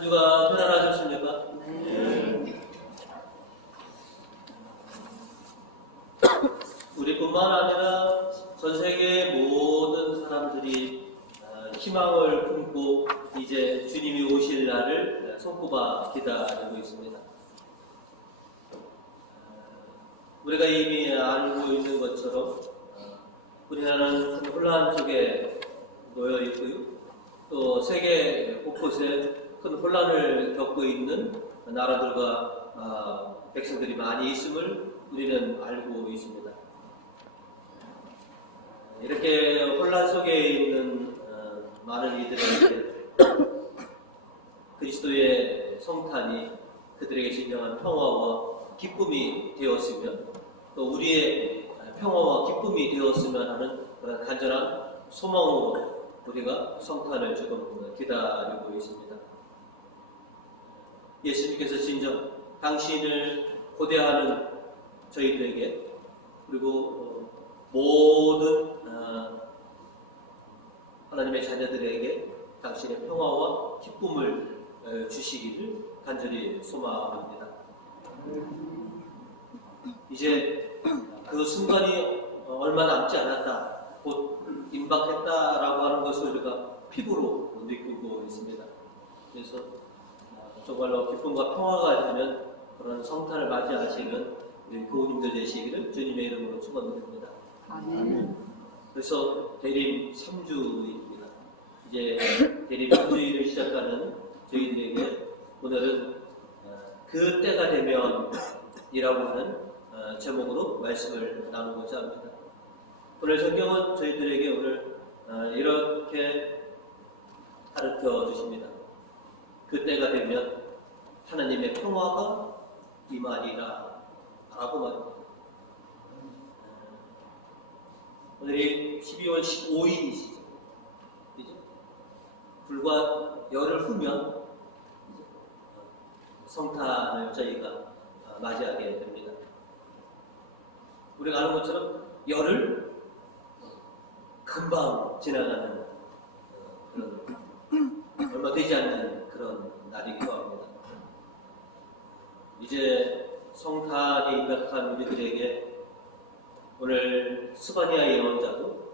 한 주간 편안하셨습니까? 우리뿐만 아니라 전 세계 모든 사람들이 희망을 품고 이제 주님이 오실 날을 손꼽아 기다리고 있습니다. 우리가 이미 알고 있는 것처럼 우리나라는 큰 혼란 속에 놓여 있고요. 또 세계 곳곳에 큰 혼란을 겪고 있는 나라들과 백성들이 많이 있음을 우리는 알고 있습니다. 이렇게 혼란 속에 있는 많은 이들에게 그리스도의 성탄이 그들에게 진정한 평화와 기쁨이 되었으면 또 우리의 평화와 기쁨이 되었으면 하는 그런 간절한 소망으로 우리가 성탄을 지금 기다리고 있습니다. 예수님께서 진정 당신을 고대하는 저희들에게 그리고 모든 하나님의 자녀들에게 당신의 평화와 기쁨을 주시기를 간절히 소망합니다. 이제 그 순간이 얼마 남지 않았다, 곧 임박했다라고 하는 것을 우리가 피부로 느끼고 있습니다. 그래서 정말로 기쁨과 평화가 되는 그런 성탄을 맞이하시는 우리 교우님들 되시기를 주님의 이름으로 축원드립니다. 아멘. 그래서 대림 3주입니다. 이제 대림 3주일을 시작하는 저희들에게 오늘은 그 때가 되면 이라고 하는 제목으로 말씀을 나누고자 합니다. 오늘 성경은 저희들에게 오늘 이렇게 가르쳐 주십니다. 그 때가 되면 하나님의 평화가 임하리라 라고 말합니다. 오늘이 12월 15일이시죠. 그죠? 불과 열흘 후면 성탄을 저희가 맞이하게 됩니다. 우리가 아는 것처럼 열흘 금방 지나가는 그런 얼마 되지 않는 그런 날이기도 합니다. 이제 성탄이 임박한 우리들에게 오늘 스바냐 예언자도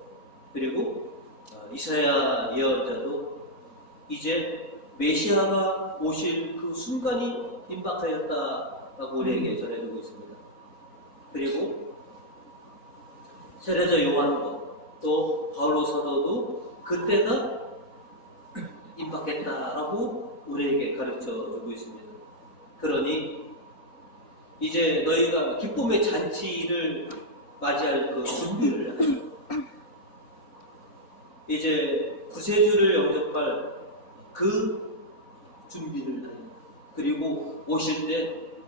그리고 이사야 예언자도 이제 메시아가 오실 그 순간이 임박하였다라고 우리에게 전해주고 있습니다. 그리고 세례자 요한도 또 바울로 사도도 그때가 임박했다라고 우리에게 가르쳐주고 있습니다. 그러니 이제 너희가 기쁨의 잔치를 맞이할 그 준비를 하죠. 이제 구세주를 영접할 그 준비를 하죠. 그리고 오실 때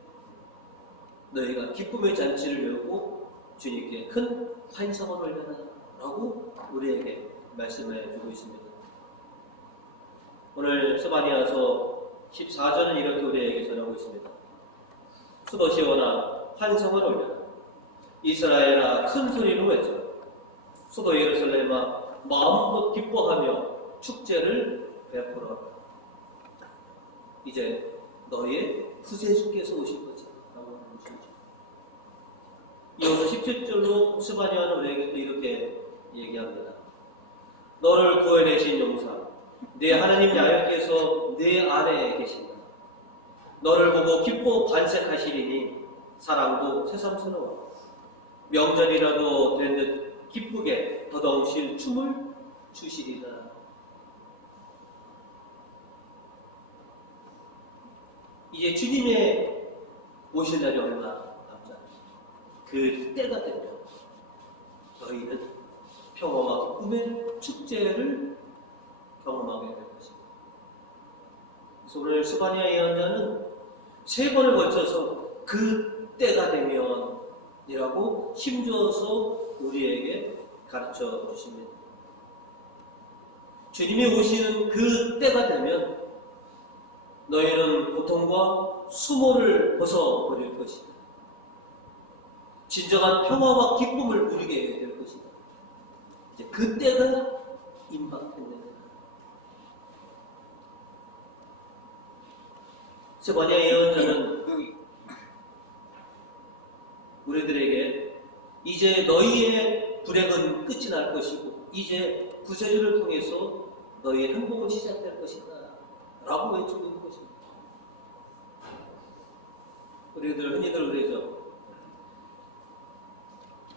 너희가 기쁨의 잔치를 열고 주님께 큰 환상을 올려라 라고 우리에게 말씀해 주고 있습니다. 오늘 스바냐서 14절은 이렇게 우리에게 전하고 있습니다. 수도 시온아 환상을 올려라. 이스라엘아 큰 소리로 외쳐. 수도 예루살렘아 마음껏 기뻐하며 축제를 베풀어라. 이제 너희의 구세주께서 오실 거지 라고 하는 것이죠. 이어서 17절로 스바냐는 우리에게 또 이렇게 얘기합니다. 너를 구해내신 용사 내 하나님 야훼께서 내 아래에 계신다. 너를 보고 기뻐 반색하시리니 사랑도 새삼스러워. 명절이라도 된 듯 기쁘게 더덩실 춤을 추시리라. 이제 주님의 오실 날이 얼마 남지 않습니다. 그 때가 되면 너희는 평화와 기쁨의 축제를 경험하게 될 것입니다. 그래서 오늘 스바냐 예언자는 3번을 거쳐서 그 때가 되면 이라고 힘주어서 우리에게 가르쳐 주십니다. 주님이 오시는 그 때가 되면 너희는 고통과 수모를 벗어버릴 것이다. 진정한 평화와 기쁨을 누리게 될 것이다. 이제 그 때가 임박했네. 세바냐 예언자는 우리들에게 이제 너희의 불행은 끝이 날 것이고 이제 구세주를 통해서 너희의 행복은 시작될 것이다 라고 외치고 있는 것입니다. 우리들 흔히들 그러죠.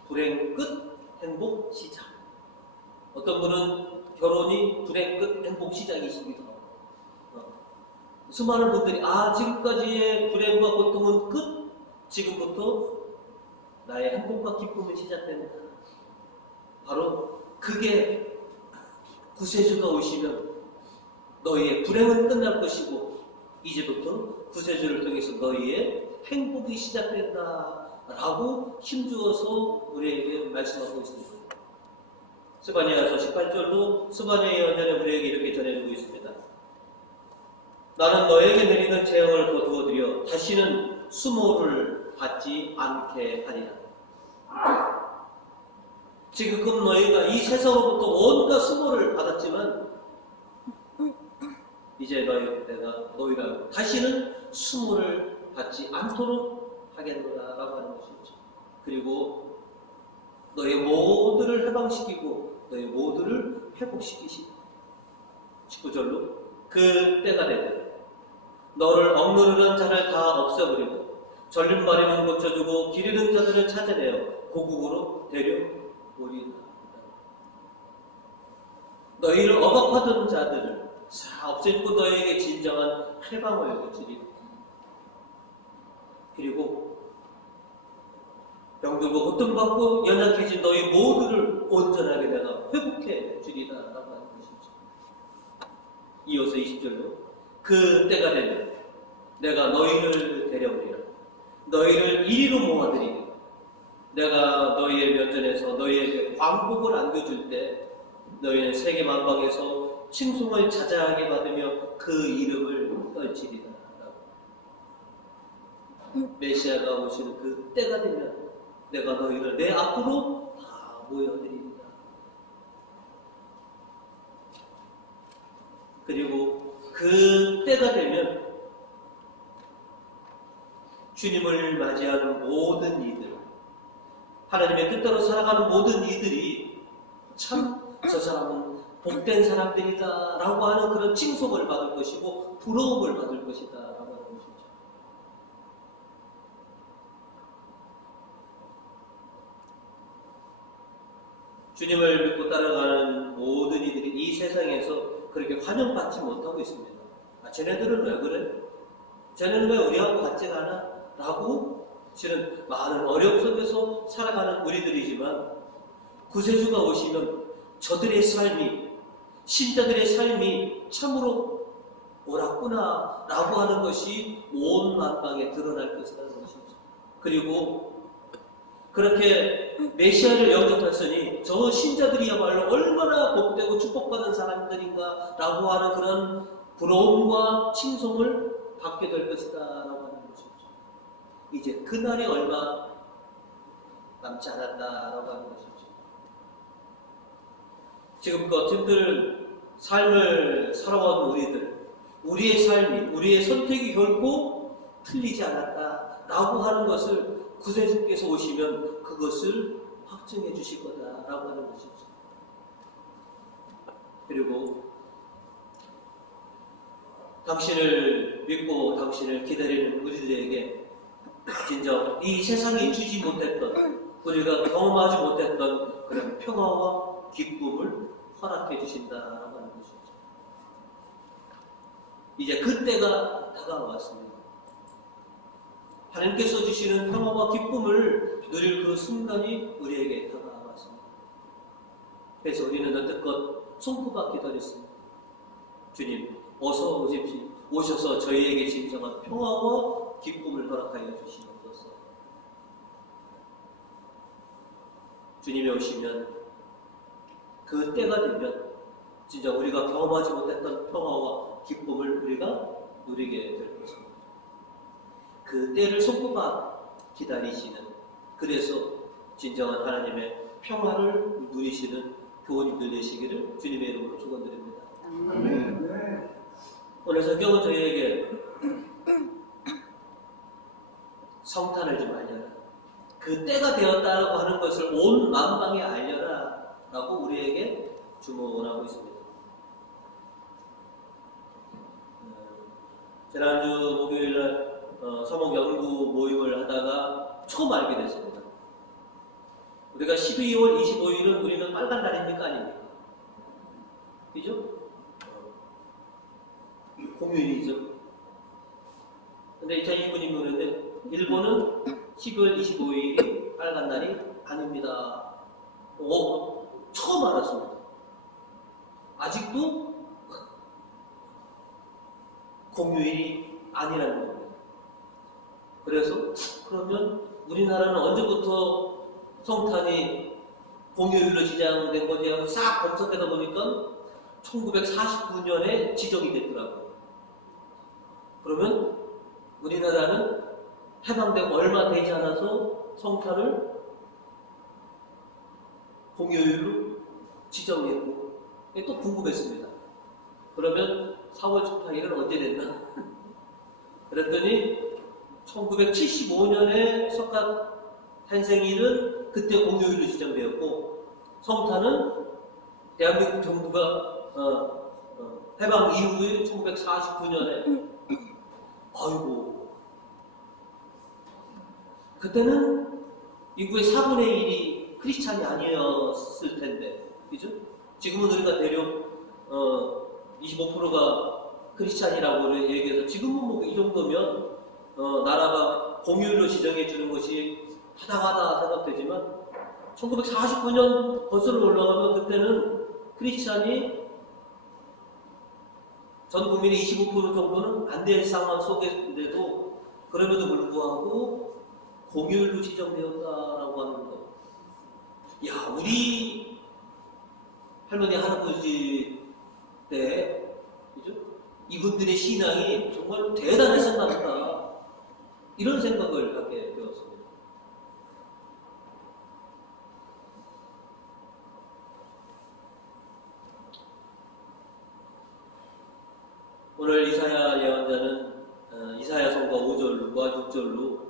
불행 끝, 행복 시작. 어떤 분은 결혼이 불행 끝, 행복 시작이시기도 하고 수많은 분들이 지금까지의 불행과 고통은 끝, 지금부터 나의 행복과 기쁨이 시작된다. 바로 그게 구세주가 오시면 너희의 불행은 끝날 것이고 이제부터 구세주를 통해서 너희의 행복이 시작된다 라고 힘주어서 우리에게 말씀하고 있습니다. 스바냐서 18절로 스바냐 예언자는 우리에게 이렇게 전해주고 있습니다. 나는 너에게 내리는 재앙을 거두어들여 다시는 수모를 받지 않게 하리라. 지금 너희가 이 세상으로부터 온갖 수모를 받았지만 이제 내가 너희를 다시는 수모를 받지 않도록 하겠노라 라고 하는 것이죠. 그리고 너희 모두를 해방시키고 너희 모두를 회복시키시고 19절로 그 때가 되면 너를 억누르는 자를 다 없애버리고 절름발이는 고쳐주고 기르는 자들을 찾아내어 고국으로 데려오리라. 너희를 억압하던 자들을 다 없애주고 너희에게 진정한 해방을 주리라. 그리고 병들고 고통받고 연약해진 너희 모두를 온전하게 내가 회복해 주리라 라고 하는 것이죠. 이어서 20절로 그 때가 되면 내가 너희를 데려오리라. 너희를 이리로 모아드리리라. 내가 너희의 면전에서 너희에게 광복을 안겨줄 때 너희는 세계 만방에서 칭송을 자자하게 받으며 그 이름을 떨치리라. 메시아가 오시는 그 때가 되면 내가 너희를 내 앞으로 다 모여드립니다. 그리고 그 때가 되면 주님을 맞이하는 모든 이들, 하나님의 뜻대로 살아가는 모든 이들이 참 저 사람은 복된 사람들이다 라고 하는 그런 칭송을 받을 것이고 부러움을 받을 것이다 라고 하는 것이죠. 주님을 믿고 따라가는 모든 이들이 이 세상에서 그렇게 환영받지 못하고 있습니다. 쟤네들은 왜 그래? 쟤네는 왜 우리하고 같지가 않아? 라고 실은 많은 어려움 속에서 살아가는 우리들이지만 구세주가 오시면 저들의 삶이, 신자들의 삶이 참으로 옳았구나 라고 하는 것이 온 만방에 드러날 것이라는 것이죠. 그리고 그렇게 메시아를 영접했으니 저 신자들이야말로 얼마나 복되고 축복받은 사람들인가 라고 하는 그런 부러움과 칭송을 받게 될 것이다 라고 하는 것이죠. 이제 그날이 얼마 남지 않았다라고 하는 것이죠. 지금껏 힘든 삶을 살아온 우리의 삶이, 우리의 선택이 결코 틀리지 않았다라고 하는 것을 구세주께서 오시면 그것을 확증해 주실 거다라고 하는 것이죠. 그리고 당신을 믿고 당신을 기다리는 우리들에게 진정 이 세상이 주지 못했던, 우리가 경험하지 못했던 그런 평화와 기쁨을 허락해 주신다라고 하는 것이죠. 이제 그때가 다가왔습니다. 하나님께서 주시는 평화와 기쁨을 누릴 그 순간이 우리에게 다가왔습니다. 그래서 우리는 여태껏 손꼽아 기다렸습니다. 주님, 어서 오십시오. 오셔서 저희에게 진정한 평화와 기쁨을 허락하여 주시옵소서. 주님이 오시면 그 때가 되면 진짜 우리가 경험하지 못했던 평화와 기쁨을 우리가 누리게 될 것입니다. 그 때를 손꼽아 기다리시는, 그래서 진정한 하나님의 평화를 누리시는 교우님들 되시기를 주님의 이름으로 축원드립니다. 오늘 성경은 저희에게 성탄을 좀 알려라. 그 때가 되었다라고 하는 것을 온 만방에 알려라 라고 우리에게 주문하고 있습니다. 지난주 목요일날 서목 연구 모임을 하다가 처음 알게 됐습니다. 우리가 12월 25일은 우리는 빨간 날입니까? 아닙니까? 그죠? 공휴일이죠. 근데 2002분이 그랬는데 일본은 12월 25일이 빨간 날이 아닙니다. 처음 알았습니다. 아직도 공휴일이 아니라는 겁니다. 그래서 그러면 우리나라는 언제부터 성탄이 공휴일로 지정된 거지 하고 싹 검색하다 보니까 1949년에 지정이 됐더라고요. 그러면 우리나라는 해방되고 얼마 되지 않아서 성탄을 공휴일로 지정했고, 또 궁금했습니다. 그러면 4월 18일은 언제 됐나? 그랬더니 1975년에 석가 탄생일은 그때 공휴일로 지정되었고, 성탄은 대한민국 정부가 해방 이후에 1949년에 아이고 그때는 인구의 4분의 1이 크리스찬이 아니었을 텐데, 그죠? 지금은 우리가 대략 25%가 크리스찬이라고 얘기해서 지금은 뭐 이 정도면 나라가 공휴일로 지정해 주는 것이 타당하다 생각되지만 1949년 거슬러 올라가면 그때는 크리스찬이 전 국민의 25% 정도는 안 될 상황 속인데도 그럼에도 불구하고 공휴일로 지정되었다라고 하는 것. 야, 우리 할머니 할아버지 때, 그죠? 이분들의 신앙이 정말 대단했었나 보다. 이런 생각을 하게 되었습니다. 오늘 이사야 예언자는 이사야서가 5절과 6절로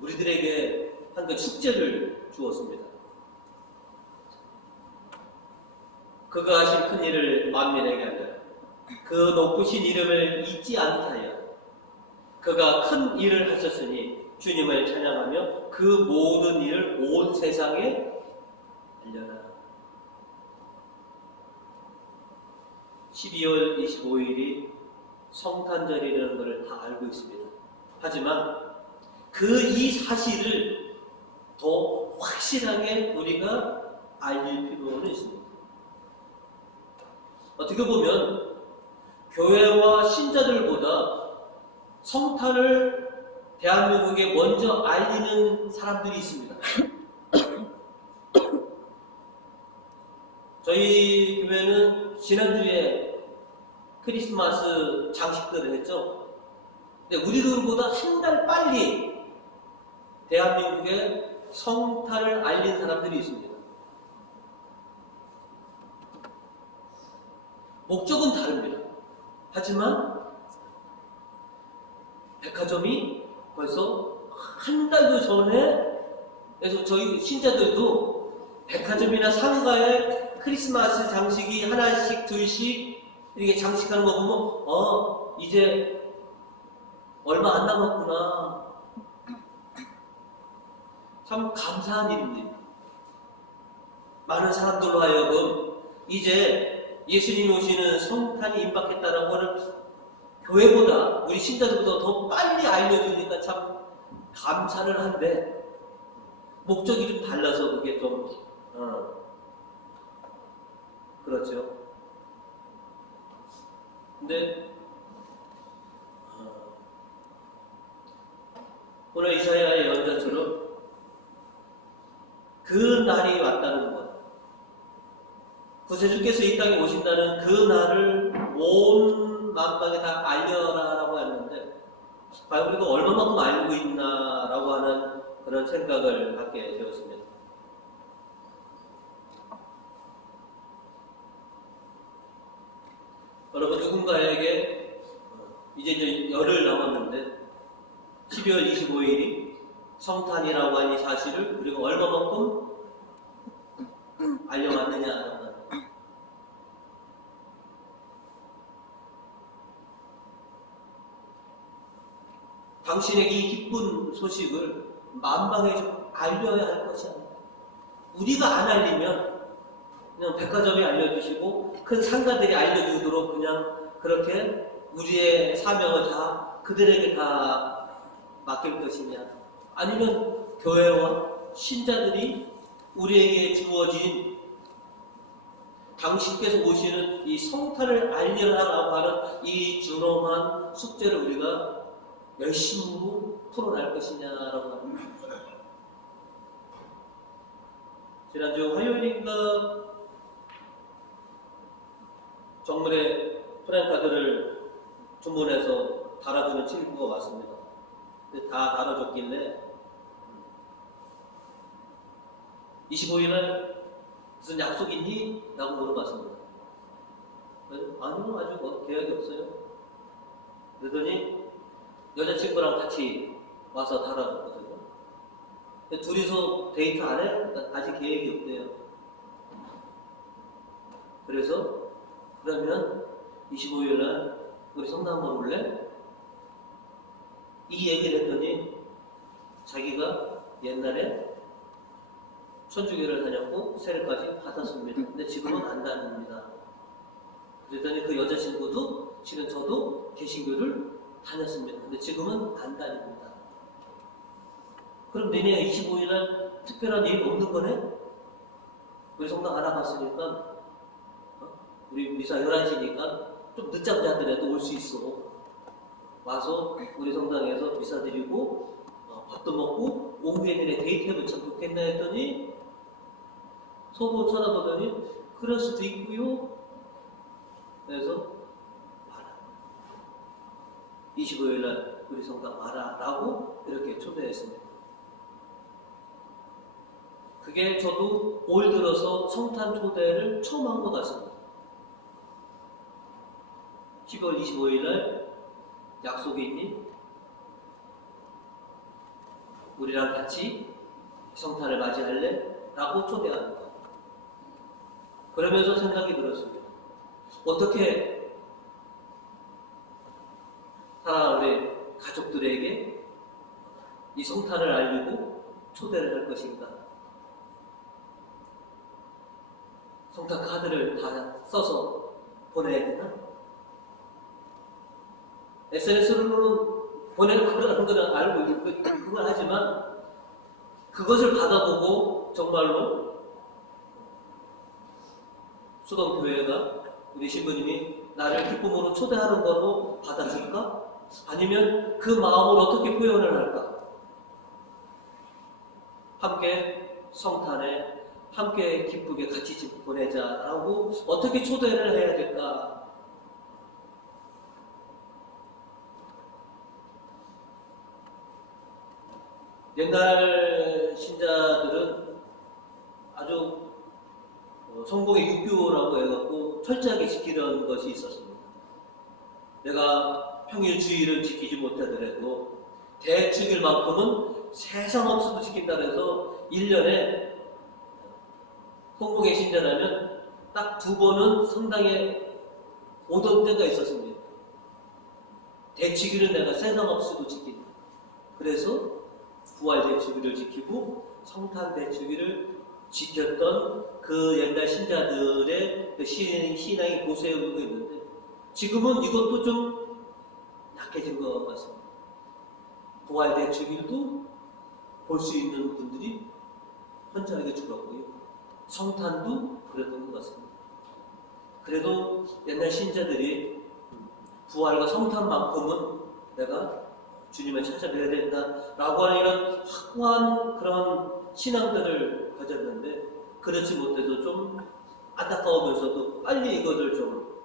우리들에게 한 그 축제를 주었습니다. 그가 하신 큰 일을 만민에게 하여 그 높으신 이름을 잊지 않게 하여 그가 큰 일을 하셨으니 주님을 찬양하며 그 모든 일을 온 세상에 알려라. 12월 25일이 성탄절이라는 것을 다 알고 있습니다. 하지만 그 이 사실을 더 확실하게 우리가 알릴 필요는 있습니다. 어떻게 보면 교회와 신자들보다 성탄을 대한민국에 먼저 알리는 사람들이 있습니다. 저희 교회는 지난주에 크리스마스 장식들을 했죠. 근데 우리들보다 한 달 빨리 대한민국에 성탄을 알린 사람들이 있습니다. 목적은 다릅니다. 하지만 백화점이 벌써 한 달도 전에, 그래서 저희 신자들도 백화점이나 상가에 크리스마스 장식이 하나씩 둘씩 이렇게 장식하는 거 보면 이제 얼마 안 남았구나. 참 감사한 일입니다. 많은 사람들로 하여금 이제 예수님이 오시는 성탄이 임박했다는 것을 교회보다 우리 신자들보다 더 빨리 알려주니까 참 감사를 한데 목적이 좀 달라서 그게 좀 그렇죠. 근데 오늘 이사야의 예언자처럼 그 날이 왔다는 것, 구세주께서 이 땅에 오신다는 그 날을 온 만방에 다 알려라라고 했는데 과연 우리가 얼마만큼 알고 있나라고 하는 그런 생각을 갖게 되었습니다. 여러분, 누군가에게 이제 열흘 남았는데 12월 25일이 성탄이라고 하는 이 사실을 우리가 얼마만큼 알려왔느냐. 당신에게 이 기쁜 소식을 만방에 좀 알려야 할 것이 아니다. 우리가 안 알리면 그냥 백화점이 알려주시고 큰 상가들이 알려주도록 그냥 그렇게 우리의 사명을 다 그들에게 다 맡길 것이냐, 아니면 교회와 신자들이 우리에게 주어진 당신께서 오시는 이 성탄을 알리라고 하는 이 준엄한 숙제를 우리가 열심히 풀어날 것이냐라고 합니다. 지난주 화요일인가 정문에 프랭카드를 주문해서 달아주는 친구가 왔습니다. 근데 다 달아줬길래 25일날 무슨 약속 있니? 라고 물어봤습니다. 아니요, 아직 계약이 없어요. 그러더니 여자친구랑 같이 와서 달아줬거든요. 둘이서 데이트 안 해? 아직 계획이 없대요. 그래서 그러면 25일날 우리 성당 한번 올래? 이 얘기를 했더니 자기가 옛날에 천주교를 다녔고 세례까지 받았습니다. 근데 지금은 안 다닙니다. 그랬더니 그 여자친구도 실은 저도 개신교를 다녔습니다. 근데 지금은 안 다닙니다. 그럼 내년 25일날 특별한 일 없는 거네? 우리 성당 알아봤으니까 우리 미사 11시니까 좀 늦잠 자더라도 올 수 있어. 와서 우리 성당에서 미사 드리고 밥도 먹고 오후에 데이트해보면 참 좋겠나 했더니 속으로 쳐다보더니 그럴 수도 있고요. 그래서 와라. 25일날 우리 성당 와라 라고 이렇게 초대했습니다. 그게 저도 올 들어서 성탄 초대를 처음 한 것 같습니다. 12월 25일날 약속이 있니? 우리랑 같이 성탄을 맞이할래? 라고 초대하는 거예요. 그러면서 생각이 들었습니다. 어떻게 사랑하는 우리 가족들에게 이 성탄을 알리고 초대를 할 것인가? 성탄 카드를 다 써서 보내야 되나? SNS로는 보내는 거는 알고 있고 그걸 하지만 그것을 받아보고 정말로 수동교회가 우리 신부님이 나를 기쁨으로 초대하는 거로 받아줄까? 아니면 그 마음을 어떻게 표현을 할까? 함께 성탄에 함께 기쁘게 같이 보내자라고 어떻게 초대를 해야 될까? 옛날 신자들은 아주 성공의 유교라고 해갖고 철저하게 지키는 것이 있었습니다. 내가 평일 주일을 지키지 못하더라도 대축일만큼은 세상 없어도 지킨다 해서 1년에 성공의 신자라면 딱 2번은 성당에 오던 때가 있었습니다. 대축일은 내가 세상 없어도 지킨다. 그래서 부활 대축일을 지키고 성탄 대축일을 지켰던 그 옛날 신자들의 그 신앙이 고수해오고 있는데 지금은 이것도 좀 약해진 것 같습니다. 부활 대축일도 볼 수 있는 분들이 현저하게 줄었고요. 성탄도 그랬던 것 같습니다. 그래도 옛날 신자들이 부활과 성탄만큼은 내가 주님을 찾아뵈야 된다라고 하는 이런 확고한 그런 신앙들을 가졌는데 그렇지 못해서 좀 안타까우면서도 빨리 이것을 좀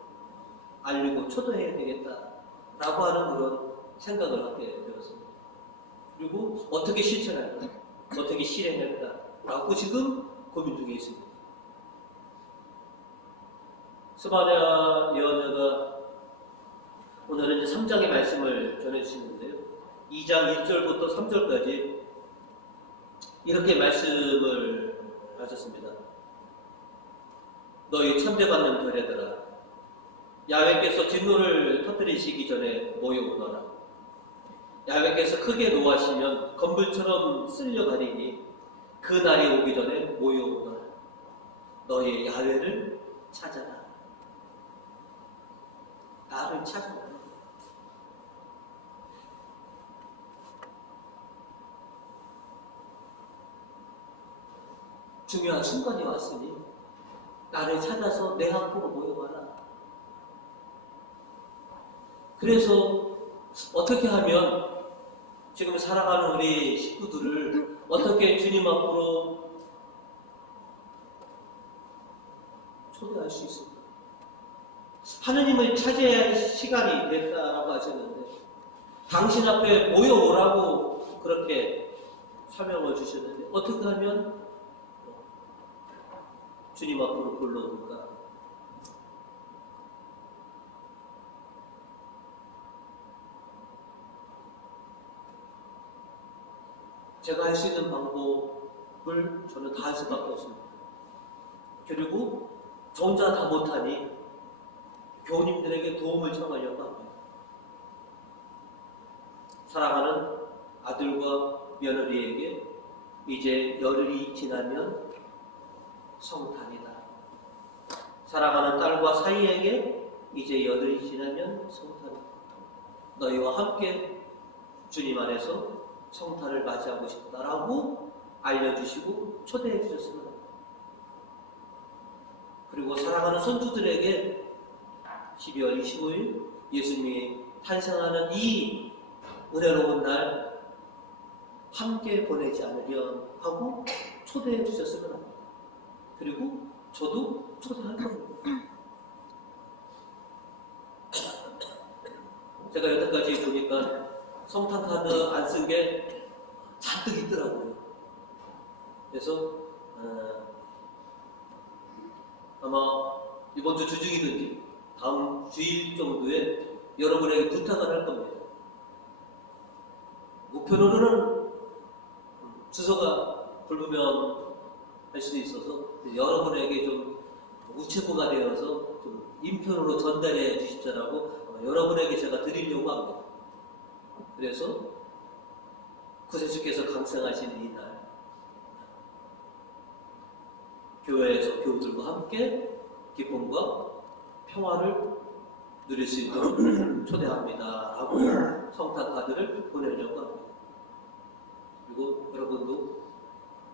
알리고 초대해야 되겠다라고 하는 그런 생각을 하게 되었습니다. 그리고 어떻게 실천할까? 어떻게 실행할까? 라고 지금 고민 중에 있습니다. 스바냐 예언자가 오늘은 이제 3장의 말씀을 전해주시는데요. 2장 1절부터 3절까지 이렇게 말씀을 하셨습니다. 너희 천대받는 별애들아, 야훼께서 진노를 터뜨리시기 전에 모여오너라. 야훼께서 크게 노하시면 건불처럼 쓸려가리니 그 날이 오기 전에 모여오너라. 너희 야훼를 찾아라. 나를 찾아라. 중요한 순간이 왔으니 나를 찾아서 내 앞으로 모여와라. 그래서 어떻게 하면 지금 살아가는 우리 식구들을 어떻게 주님 앞으로 초대할 수 있습니까? 하느님을 찾아야 할 시간이 됐다라고 하셨는데 당신 앞에 모여오라고 그렇게 설명을 주셨는데 어떻게 하면 주님 앞으로 불러올까? 제가 할 수 있는 방법을 저는 다 할 수밖에 없습니다. 그리고 저 혼자 다 못하니 교우님들에게 도움을 청하려고 합니다. 사랑하는 아들과 며느리에게 이제 열흘이 지나면 성탄이다. 사랑하는 딸과 사이에게 이제 열흘이 지나면 성탄이다. 너희와 함께 주님 안에서 성탄을 맞이하고 싶다라고 알려주시고 초대해 주셨습니다. 그리고 사랑하는 손주들에게 12월 25일 예수님이 탄생하는 이 은혜로운 날 함께 보내지 않으려 하고 초대해 주셨습니다. 그리고 저도 초대할 겁니다. 제가 여태까지 보니까 성탄 카드 안 쓴 게 잔뜩 있더라고요. 그래서 아마 이번 주 주중이든지 다음 주일 정도에 여러분에게 부탁을 할 겁니다. 우편으로는 주소가 불분명할 수도 있어서 여러분에게 좀 우체부가 되어서 좀 인편으로 전달해 주십시오라고 여러분에게 제가 드리려고 합니다. 그래서 구세주께서 강성하신 이날 교회에서 교우들과 함께 기쁨과 평화를 누릴 수 있도록 초대합니다 라고 성탄 카드를 보내려고 합니다. 그리고 여러분도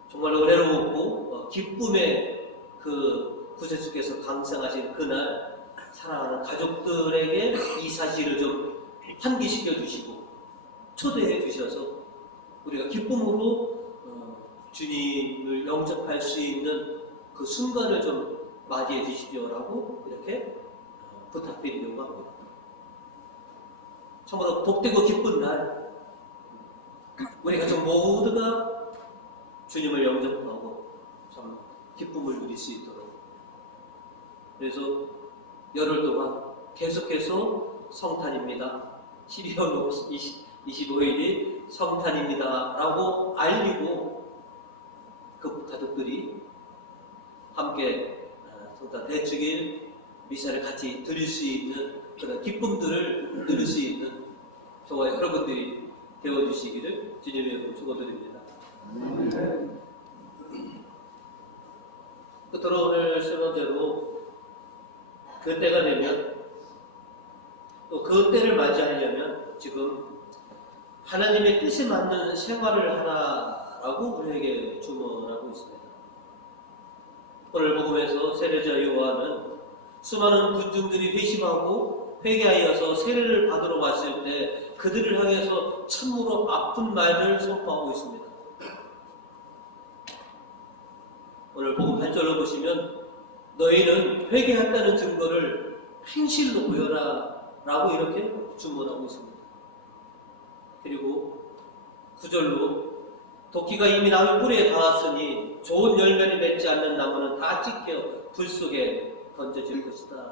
정말로 은혜롭고 기쁨의 그 구세주께서 강성하신 그날 사랑하는 가족들에게 이 사실을 좀 환기시켜 주시고 초대해 주셔서 우리가 기쁨으로 주님을 영접할 수 있는 그 순간을 좀 맞이해 주십시오라고 이렇게 부탁드리려고 합니다. 참으로 복되고 기쁜 날 우리 가족 모두가 주님을 영접하고 참 기쁨을 누릴 수 있도록 그래서 열흘 동안 계속해서 성탄입니다. 12월 25일이 성탄입니다 라고 알리고 그 가족들이 함께 성탄 대축일 미사를 같이 드릴 수 있는 그런 기쁨들을 누릴 수 있는 저와 여러분들이 되어주시기를 주님의 이름으로 축원드립니다. 끝으로 오늘 설명대로 그 때가 되면 또 그 때를 맞이하려면 지금 하나님의 뜻에 맞는 생활을 하라라고 우리에게 주문하고 있습니다. 오늘 복음에서 세례자 요한은 수많은 군중들이 회심하고 회개하여서 세례를 받으러 왔을 때 그들을 향해서 참으로 아픈 말을 선포하고 있습니다. 오늘 복음 8절로 보시면 너희는 회개했다는 증거를 행실로 보여라 라고 이렇게 주문하고 있습니다. 그리고 9절로 도끼가 이미 나무 뿌리에 닿았으니 좋은 열매를 맺지 않는 나무는 다 찢겨 불 속에 던져질 것이다.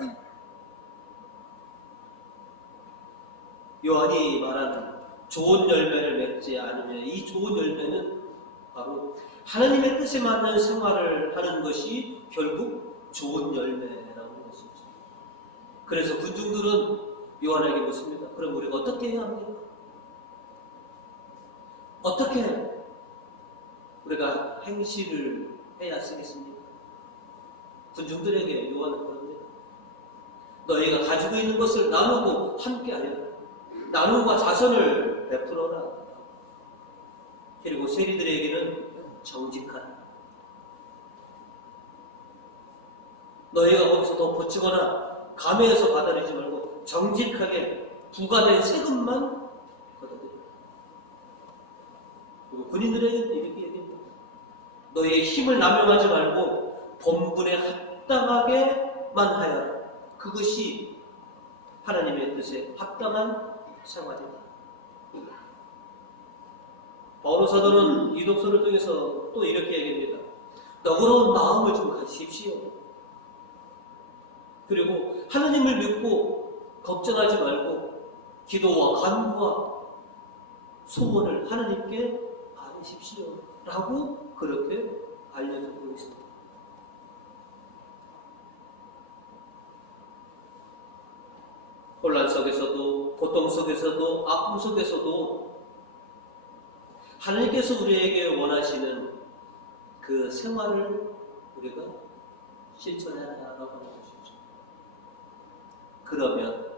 요한이 말한 좋은 열매를 맺지 않으면 이 좋은 열매는 바로 하나님의 뜻에 맞는 생활을 하는 것이 결국 좋은 열매라고 하는 것이죠. 그래서 군중들은 요한에게 묻습니다. 그럼 우리가 어떻게 해야 합니까? 어떻게 우리가 행실을 해야 쓰겠습니까? 군중들에게 요한은 그럽니다. 너희가 가지고 있는 것을 나누고 함께하여 나눔과 자선을 베풀어라. 그리고 세리들에게는 정직한, 너희가 거기서 더 보치거나 감회해서 받아들이지 말고 정직하게 부과된 세금만 걷어들여. 그리고 군인들에게는 이렇게 얘기합니다. 너희의 힘을 남용하지 말고 본분에 합당하게만 하여라. 그것이 하나님의 뜻에 합당한 생활이다. 바울로 사도는 이 독서를 통해서 또 이렇게 얘기합니다. 너그러운 마음을 좀 가지십시오. 그리고 하나님을 믿고 걱정하지 말고 기도와 간구와 소원을 하나님께 아뢰십시오. 라고 그렇게 알려주고 있습니다. 혼란 속에서도, 고통 속에서도, 아픔 속에서도 하나님께서 우리에게 원하시는 그 생활을 우리가 실천해라라고 하는 것이죠. 그러면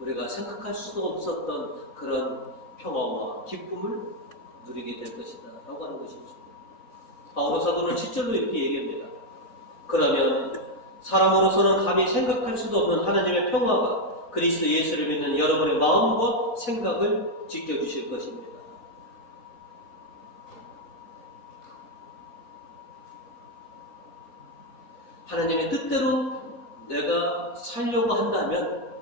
우리가 생각할 수도 없었던 그런 평화와 기쁨을 누리게 될 것이다 라고 하는 것이죠. 바울로 사도는 7절로 이렇게 얘기합니다. 그러면 사람으로서는 감히 생각할 수도 없는 하나님의 평화가 그리스도 예수를 믿는 여러분의 마음과 생각을 지켜주실 것입니다. 하나님의 뜻대로 내가 살려고 한다면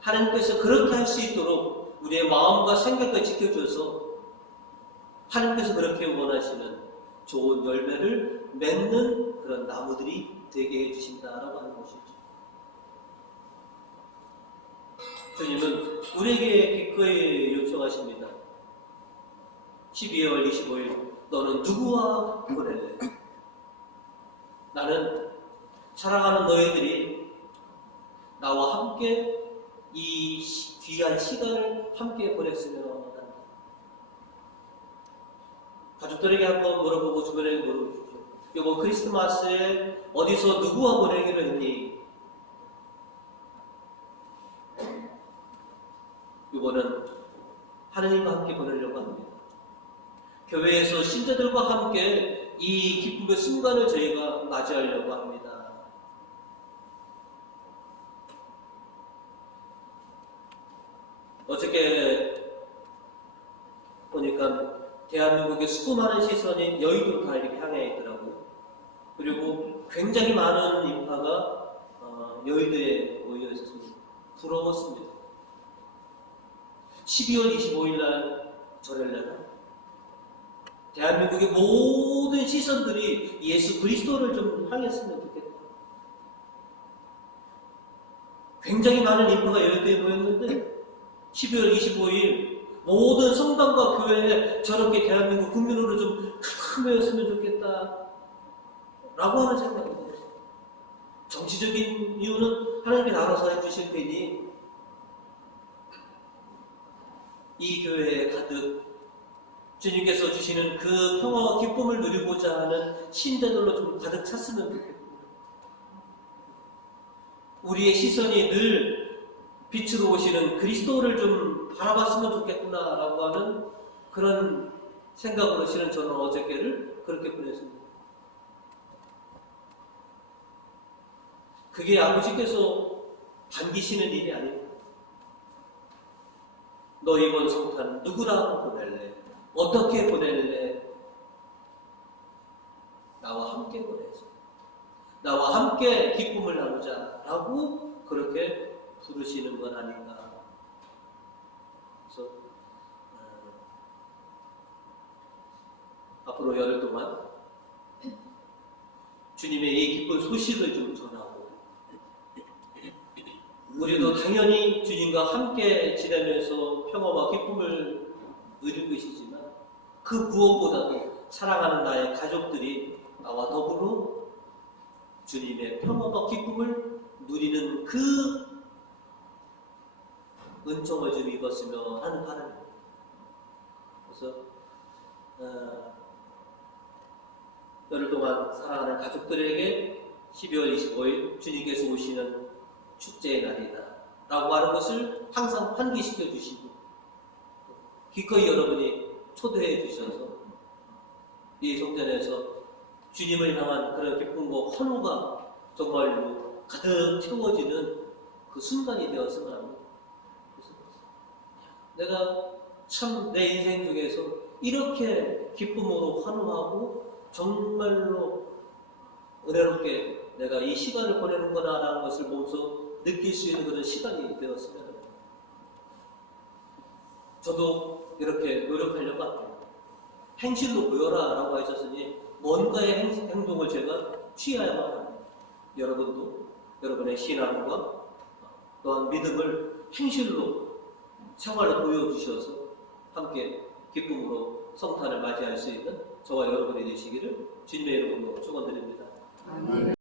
하나님께서 그렇게 할 수 있도록 우리의 마음과 생각을 지켜줘서 하나님께서 그렇게 원하시는 좋은 열매를 맺는 그런 나무들이 되게 해주신다라고 하는 것이죠. 주님은 우리에게 기꺼이 요청하십니다. 12월 25일 너는 누구와 보낼래? 나는 사랑하는 너희들이 나와 함께 이 귀한 시간을 함께 보냈으면 합니다. 가족들에게 한번 물어보고 주변에 물어보십시오. 이번 크리스마스에 어디서 누구와 보내기로 했니? 이번은 하나님과 함께 보내려고 합니다. 교회에서 신자들과 함께 이 기쁨의 순간을 저희가 맞이하려고 합니다. 어저께 보니까 대한민국의 수많은 시선이 여의도로 다 이렇게 향해 있더라고요. 그리고 굉장히 많은 인파가 여의도에 모여 있었습니다. 부러웠습니다. 12월 25일 날 저녁날 대한민국의 모든 시선들이 예수 그리스도를 좀 향했으면 좋겠다. 굉장히 많은 인파가 여의도에 모였는데 12월 25일 모든 성당과 교회에 저렇게 대한민국 국민으로 좀 모였으면 좋겠다 라고 하는 생각이 들었어요. 정치적인 이유는 하나님이 알아서 해주실 테니 이 교회에 가득 주님께서 주시는 그 평화와 기쁨을 누리고자 하는 신자들로 좀 가득 찼으면 좋겠고, 우리의 시선이 늘 빛으로 오시는 그리스도를 좀 바라봤으면 좋겠구나라고 하는 그런 생각으로 실은 저는 어저께를 그렇게 보냈습니다. 그게 아버지께서 반기시는 일이 아닙니다. 너 이번 성탄 누구랑 보낼래? 어떻게 보낼래? 나와 함께 보내자. 나와 함께 기쁨을 나누자 라고 그렇게 부르시는 건 아닌가. 그래서 앞으로 열흘 동안 주님의 이 기쁜 소식을 좀 전하고 우리도 당연히 주님과 함께 지내면서 평화와 기쁨을 누릴 것이지만 그 무엇보다도 사랑하는 나의 가족들이 나와 더불어 주님의 평화와 기쁨을 누리는 그 은총을 좀 입었으면 하는 바람입니다. 그래서 열흘 동안 사랑하는 가족들에게 12월 25일 주님께서 오시는 축제의 날이다 라고 하는 것을 항상 환기시켜 주시고 기꺼이 여러분이 초대해 주셔서 이 성전에서 주님을 향한 그런 기쁨과 환호가 정말로 가득 채워지는 그 순간이 되었으면 합니다. 그래서 내가 참 내 인생 중에서 이렇게 기쁨으로 환호하고 정말로 은혜롭게 내가 이 시간을 보내는구나 라는 것을 몸소 느낄 수 있는 그런 시간이 되었으면 합니다. 저도 이렇게 노력하려고 합니다. 행실로 보여라 라고 하셨으니 뭔가의 행동을 제가 취해야만 합니다. 여러분도 여러분의 신앙과 또한 믿음을 행실로 생활로 보여주셔서 함께 기쁨으로 성탄을 맞이할 수 있는 저와 여러분이 되시기를 주님의 이름으로 축원드립니다. 아멘.